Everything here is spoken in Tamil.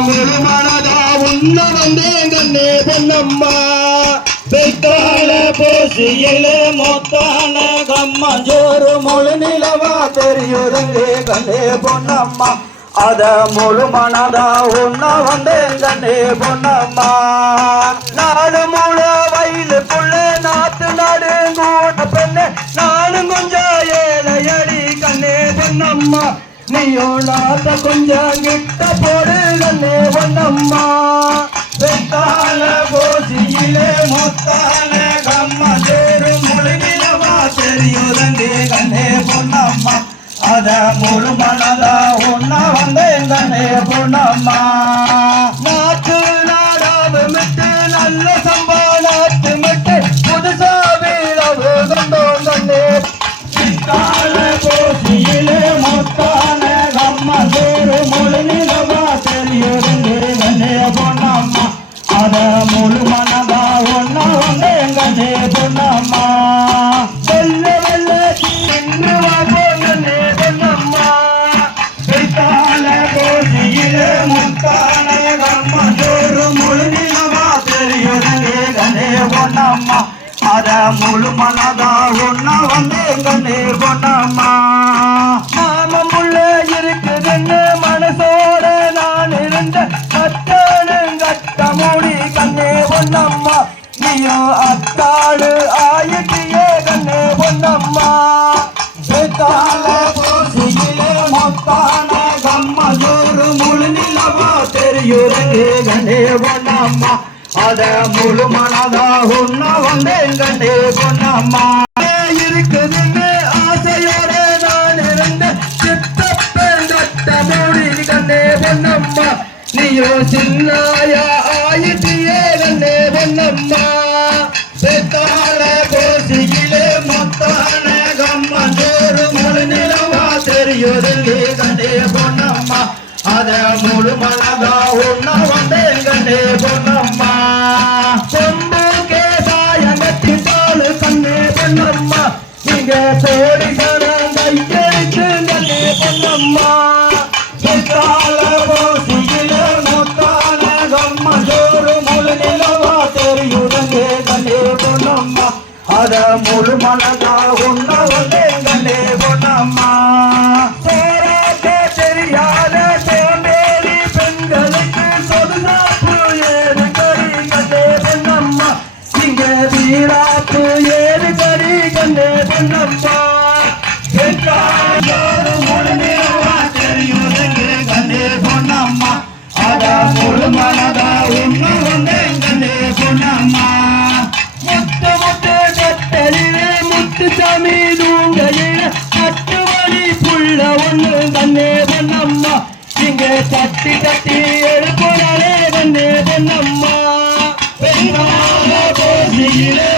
முழு மனதா உன்ன வந்தேன் கண்ணே பொன்னம்மா பெத்தால பேசியிலே மொத்தான கம்மஞ்சோறு முழு நிலவா தெரியுதுங்க கண்ணே பொன்னம்மா அத முழு மனதா உன்ன வந்தேன் கண்ணே பொன்னம்மா நாடு முழு வயலுக்குள்ள நாத்து நடுங்கூட பெண்ணே நானும் கொஞ்சம் ஏழையடி கண்ணே பொன்னம்மா நீயோ நாத்த கொஞ்சம் கிட்ட போடு கண்ணே பொன்னம்மா பெத்தால போசியிலே மொத்தான கம்மஞ்சோறு முழு நிலவா தெரியுதுங்க கண்ணே பொன்னம்மா அத முழு மனதா உன்ன வந்தேன் கண்ணே பொன்னம்மா நாட்டு நாடாவு மிட்டு நல்ல சம்பாளாத்து மிட்டு புதுசா வீழவு கொண்டோம் கண்ணே பித்தால போசியிலே மொத்தான கம்மஞ்சோறு முழு நிலவா தெரியுதுங்க கண்ணே பொன்னம்மா அத முழு மனதா உன்ன வந்தேன் கண்ணே பொன்னம்மா வெள்ள வெள்ள சின்ன முத்தான கம்மஞ்சோறு முழு நிலவா தெரியுதுங்க கண்ணே பொன்னம்மா அத முழு மனதா உன்ன வந்தேன் கண்ணே பொன்னம்மா மாமமுள்ள இருக்குதுன்னு மனசோட நான் இருந்த கட்டானு கட்ட மூடி கண்ணே பொன்னம்மா நீயோ அத்தாடு ஆயிட்டியே கண்ணே பொன்னம்மா பெத்தால போசியிலே மொத்தான கம்மஞ்சோறு முழு நிலவா தெரியுதுங்க கண்ணே பொன்னம்மா அத முழு மனதா உன்ன வந்தேன் கண்ணே பொன்னம்மா இருக்குதுங்க ஆசையோட நான் இருந்த சித்தப்பேன் கட்ட மூடி கண்ணே பொன்னம்மா நீயோ சின்னாயா ஆயிட்டியே கண்ணே பொன்னம்மா பெத்தால போசியிலே மொத்தான கம்மஞ்சோறு முழு நிலவா தெரியுதுங்க கண்ணே பொன்னம்மா அத முழு மனதா உன்ன வந்தேன் கண்ணே பொன்னம்மா சொம்பு கேசாயங்கத்தின் தோளு கண்ணே பொன்னம்மா நீங்க கோடி சனம் கையெழுத்து கண்ணே பொன்னம்மா பெத்தால போசியிலே மொத்தான கம்மஞ்சோறு முழு நிலவா தெரியுதுங்க கண்ணே பொன்னம்மா அத முழு மனதா உன்ன வந்தேன் கண்ணே பொன்னம்மா தெரியாத சோம்பேறி பெண்களுக்கு சொதுகாப்பு ஏது கறி கண்ணே பொன்னம்மா இங்க வீராப்பு ஏது கறி கண்ணே பொன்னம்மா முழு நிலவா தெரியுதுங்க கண்ணே பொன்னம்மா அத முழு மனதா உன்ன வந்தேன் கண்ணே பொன்னம்மா முத்து முத்து கட்டலிலே முத்து சாமி தூங்கையில கட்டு வழி புள்ள ஒண்ணு கண்ணே பொன்னம்மா இங்க தட்டி தட்டி எடுப்போனாலே கண்ணே பொன்னம்மா பெண்ணால போசியிலே